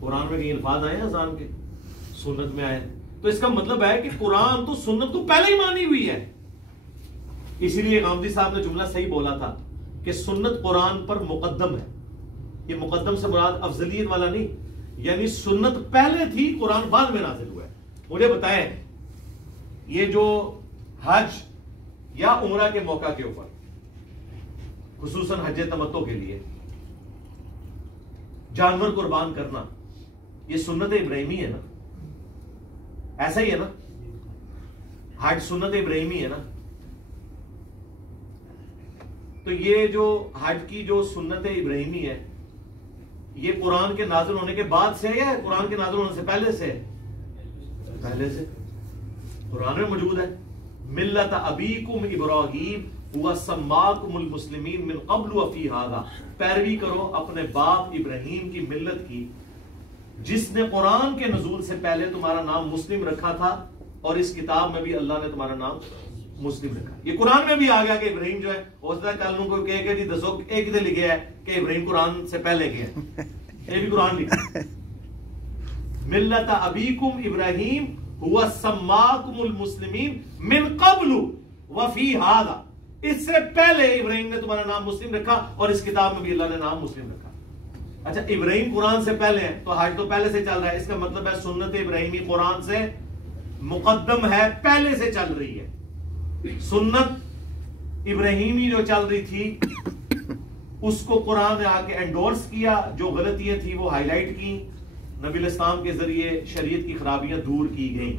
قرآن میں کہیں الفاظ آئے ہیں اذان کے؟ سنت میں آئے. تو اس کا مطلب ہے کہ قرآن تو سنت کو پہلے ہی مانی ہوئی ہے. اسی لیے غامدی صاحب نے جملہ صحیح بولا تھا کہ سنت قرآن پر مقدم ہے. یہ مقدم سے مراد افضلیت والا نہیں، یعنی سنت پہلے تھی، قرآن بعد میں نازل ہوا ہے. مجھے بتائیں، یہ جو حج یا عمرہ کے موقع کے اوپر، خصوصاً حج تمتع کے لیے جانور قربان کرنا، یہ سنت ابراہیمی ہے نا؟ ایسا ہی ہے نا؟ حج سنت ابراہیمی ہے نا؟ تو یہ جو حج کی جو سنت ابراہیمی ہے، یہ قرآن کے نازل ہونے کے بعد سے ہے یا قرآن کے نازل ہونے سے پہلے سے ہے؟ پہلے سے. قرآن میں موجود ہے، ملت ابیکم ابراہیم هو سماکم المسلمین من قبل وفی ھذا. پیروی کرو اپنے باپ ابراہیم کی ملت کی، جس نے قرآن کے نزول سے پہلے تمہارا نام مسلم رکھا تھا، اور اس کتاب میں بھی اللہ نے تمہارا نام مسلم رکھا. یہ قرآن میں بھی آ گیا کہ ابراہیم جو ہے، ہو سکتا ہے کل کو کہے کہ جی دسو ایک دے لکھے ہے کہ ابراہیم قرآن سے پہلے گیا ہے. یہ بھی قرآن لکھا. ملت ابیکم ابراہیم هو سماکم المسلمین من قبل وفی ھذا. اس سے پہلے ابراہیم نے تمہارا نام مسلم رکھا، اور اس کتاب میں بھی اللہ نے نام مسلم رکھا. اچھا، ابراہیم قرآن سے پہلے ہیں تو حج تو پہلے سے چل رہا ہے. اس کا مطلب ہے سنت ابراہیمی قرآن سے مقدم ہے، پہلے سے چل رہی ہے. سنت ابراہیمی جو چل رہی تھی اس کو قرآن نے آ کے انڈورس کیا، جو غلطیاں تھی وہ ہائی لائٹ کی، نبی الاسلام کے ذریعے شریعت کی خرابیاں دور کی گئیں.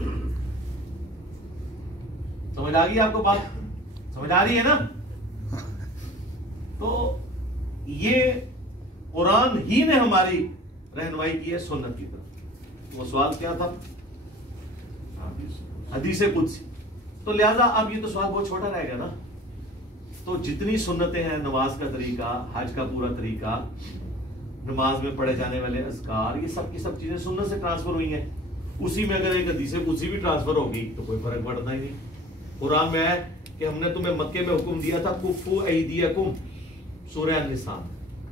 سمجھ آ گئی آپ کو بات؟ سمجھ آ رہی ہے نا؟ تو یہ قرآن ہی نے ہماری رہنمائی کی ہے سنت کی طرف. وہ سوال کیا تھا؟ حدیث قدسی. تو لہذا اب یہ تو سوال بہت چھوٹا رہے گا نا. تو جتنی سنتیں ہیں، نماز کا طریقہ، حج کا پورا طریقہ، نماز میں پڑھے جانے والے اذکار، یہ سب کی سب چیزیں سنت سے ٹرانسفر ہوئی ہیں. اسی میں اگر ایک حدیث قدسی بھی ٹرانسفر ہوگی تو کوئی فرق پڑتا ہی نہیں. قرآن میں ہے کہ ہم نے تمہیں مکے میں حکم دیا تھا کفو ایدیکم، سورہ النساء،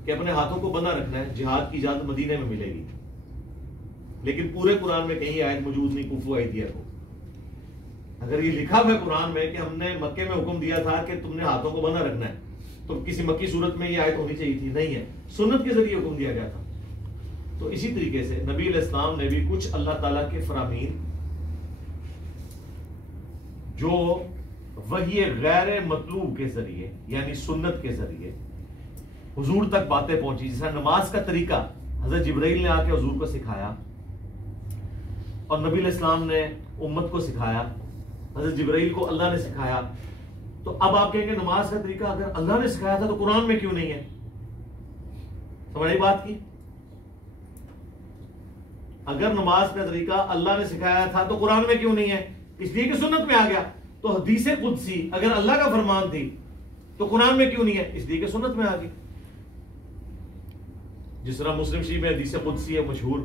کہ اپنے ہاتھوں کو بندھا رکھنا ہے. جہاد کی اجازت مدینے میں ملے گی، لیکن پورے قرآن میں کہیں آیت موجود نہیں کفو ایدیکم. اگر یہ لکھا ہوا ہے قرآن میں کہ ہم نے مکے میں حکم دیا تھا کہ تم نے ہاتھوں کو بندھا رکھنا ہے، تو کسی مکی صورت میں یہ آیت ہونی چاہیے تھی؟ نہیں ہے، سنت کے ذریعے حکم دیا گیا تھا. تو اسی طریقے سے نبی علیہ السلام نے بھی کچھ اللہ تعالیٰ کے فرامین جو وحی غیر مطلوب کے ذریعے، یعنی سنت کے ذریعے حضور تک باتیں پہنچی. جیسا نماز کا طریقہ حضرت جبرائیل نے آ کے حضور کو سکھایا، اور نبی علیہ السلام نے امت کو سکھایا، حضرت جبرائیل کو اللہ نے سکھایا. تو اب آپ کہیں گے نماز کا طریقہ اگر اللہ نے سکھایا تھا تو قرآن میں کیوں نہیں ہے؟ سمجھ آئی بات کی؟ اگر نماز کا طریقہ اللہ نے سکھایا تھا تو قرآن میں کیوں نہیں ہے؟ اس لیے کہ سنت میں آ گیا. تو حدیث قدسی اگر اللہ کا فرمان تھی تو قرآن میں کیوں نہیں ہے؟ اس لیے کہ سنت میں آ گئی. جس طرح مسلم شریف میں حدیث قدسی ہے مشہور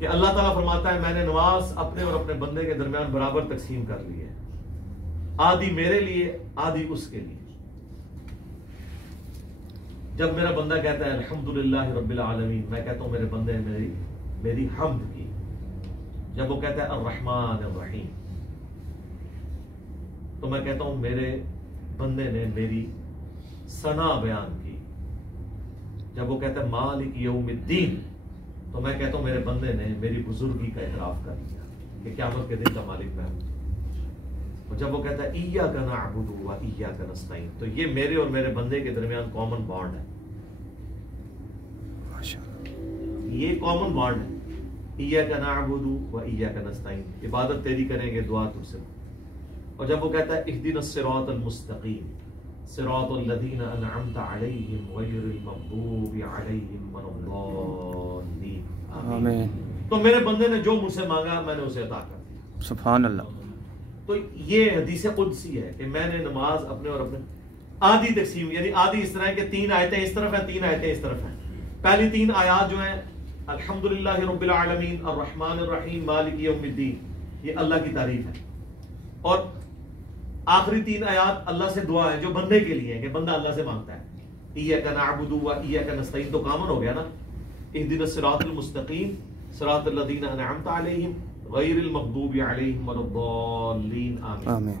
کہ اللہ تعالیٰ فرماتا ہے میں نے نماز اپنے اور اپنے بندے کے درمیان برابر تقسیم کر لی ہے، آدھی میرے لیے آدھی اس کے لیے. جب میرا بندہ کہتا ہے الحمدللہ رب العالمین، میں کہتا ہوں میرے بندے نے میری حمد کی. جب وہ کہتا ہے الرحمن الرحیم، تو میں کہتا ہوں میرے بندے نے میری ثنا بیان کی. جب وہ کہتا ہے مالک یوم الدین، تو میں کہتا ہوں میرے بندے نے میری بزرگی کا اعتراف کر لیا کہ قیامت کے دن کا مالک میں ہوں. اور جب وہ کہتا ہے ایاک نعبد و ایاک نستعین، تو یہ میرے اور میرے بندے کے درمیان کامن بانڈ ہے. یہ کامن بانڈ ہے، ایاک نعبد و ایاک نستعین، عبادت تیری کریں گے، دعا تجھ سے. اور جب وہ کہتا ہے اہدنا الصراط المستقیم صراط الذین انعمت علیہم غیر المغضوب علیہم ولا الضالین آمین، تو میرے بندے نے جو مجھ سے مانگا میں نے اسے عطا کر دیا. سبحان اللہ. تو یہ حدیث قدسی ہے کہ میں نے نماز اپنے اور اپنے آدھی تقسیم، یعنی آدھی اس طرح ہے کہ 3 آیتیں اس طرف ہیں، 3 آیتیں اس طرف ہیں. پہلی 3 آیات جو ہیں الحمدللہ رب العالمین الرحمن الرحیم مالک یوم الدین، یہ اللہ کی تعریف ہے. اور آخری 3 آیات اللہ سے دعا ہے جو بندے کے لیے ہے کہ بندہ اللہ سے مانگتا ہے. ایاک نعبد و ایاک نستعین تو کامن ہو گیا نا. اہدنا الصراط المستقیم صراط الذین انعمت علیہم غیر المغضوب علیہم ولا الضالین آمین.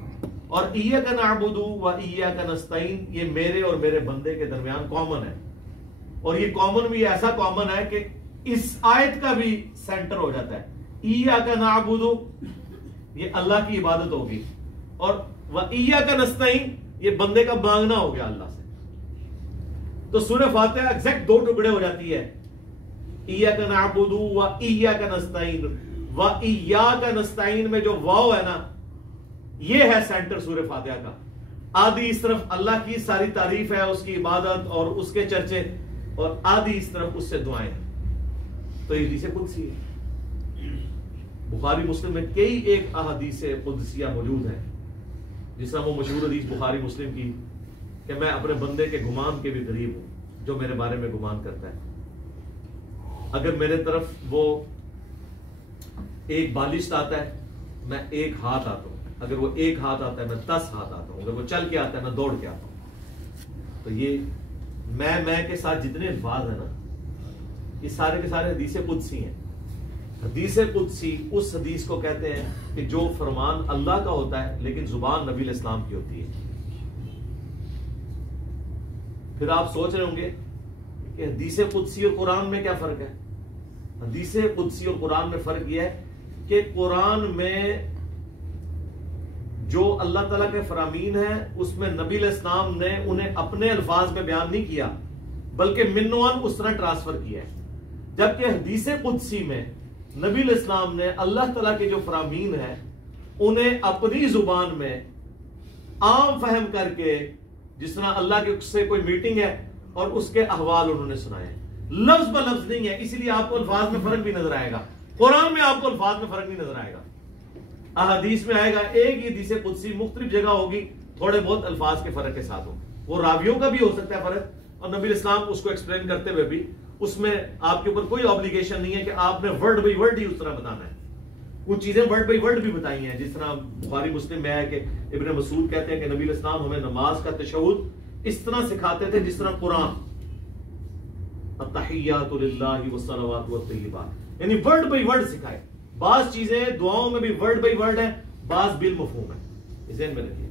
اور ایاک نعبد و ایاک نستعین یہ میرے اور میرے بندے کے درمیان کامن ہے، اور یہ کامن بھی ایسا کامن ہے کہ اس آیت کا بھی سینٹر ہو جاتا ہے. ایاک نعبد یہ اللہ کی عبادت ہوگی، اور و ایاک نستعین یہ بندے کا مانگنا ہو گیا اللہ سے. تو سورہ فاتحہ ایگزیکٹ دو ٹکڑے ہو جاتی ہے. ایاک نعبد و ایاک نستعین، و ایاک نستعین میں جو واو ہے نا یہ ہے سینٹر سورہ فاتحہ کا. آدھی اس طرف اللہ کی ساری تعریف ہے، اس کی عبادت اور اس کے چرچے، اور آدھی اس طرف اس سے دعائیں ہیں. تو یہ حدیث قدسی ہے. بخاری مسلم میں کئی ایک احادیث قدسیہ موجود ہیں، جس طرح وہ مشہور حدیث بخاری مسلم کی کہ میں اپنے بندے کے گمان کے بھی قریب ہوں جو میرے بارے میں گمان کرتا ہے. اگر میرے طرف وہ ایک بالشت آتا ہے میں ایک ہاتھ آتا ہوں، اگر وہ ایک ہاتھ آتا ہے میں 10 ہاتھ آتا ہوں، اگر وہ چل کے آتا ہے میں دوڑ کے آتا ہوں. تو یہ میں کے ساتھ جتنے الفاظ ہیں نا یہ سارے کے سارے حدیث قدسی ہیں. حدیث قدسی اس حدیث کو کہتے ہیں کہ جو فرمان اللہ کا ہوتا ہے لیکن زبان نبی علیہ السلام کی ہوتی ہے. پھر آپ سوچ رہے ہوں گے کہ حدیث قدسی اور قرآن میں کیا فرق ہے. حدیث قدسی اور قرآن میں فرق یہ ہے کہ قرآن میں جو اللہ تعالیٰ کے فرامین ہیں اس میں نبی علیہ السلام نے انہیں اپنے الفاظ میں بیان نہیں کیا بلکہ منوان اس طرح ٹرانسفر کیا ہے. جبکہ حدیث قدسی میں نبی علیہ السلام نے اللہ تعالیٰ کے جو فرامین ہیں انہیں اپنی زبان میں عام فہم کر کے، جس طرح اللہ کے سے کوئی میٹنگ ہے اور اس کے احوال انہوں نے سنائے ہیں، لفظ ب لفظ نہیں ہے. اسی لیے آپ کو الفاظ میں فرق بھی نظر آئے گا. قرآن میں آپ کو الفاظ میں فرق نہیں نظر آئے گا. احادیث میں آئے گا ایک ہی حدیث قدسی مختلف جگہ ہوگی، تھوڑے بہت الفاظ کے فرق کے ساتھ ہوں. وہ راویوں کا بھی ہو سکتا ہے فرق، اور نبی علیہ السلام اس کو ایکسپلین کرتے ہوئے بھی اس میں آپ کے اوپر کوئی آبلیگیشن نہیں ہے کہ آپ نے ورڈ بائی ورڈ ہی اس طرح بتانا ہے. کچھ چیزیں ورڈ بائی ورڈ بھی بتائی ہیں، جس طرح بخاری مسلم میں ہے کہ ابن مسعود کہتے ہیں کہ نبی علیہ السلام ہمیں نماز کا تشہد اس طرح سکھاتے تھے جس طرح قرآن التحیات للہ والصلوات والطیبات، یعنی ورڈ بائی ورڈ سکھائے. بعض چیزیں دعاؤں میں بھی ورڈ بائی ورڈ ہیں، بعض بالمفہوم ہے. ذہن میں رکھیے.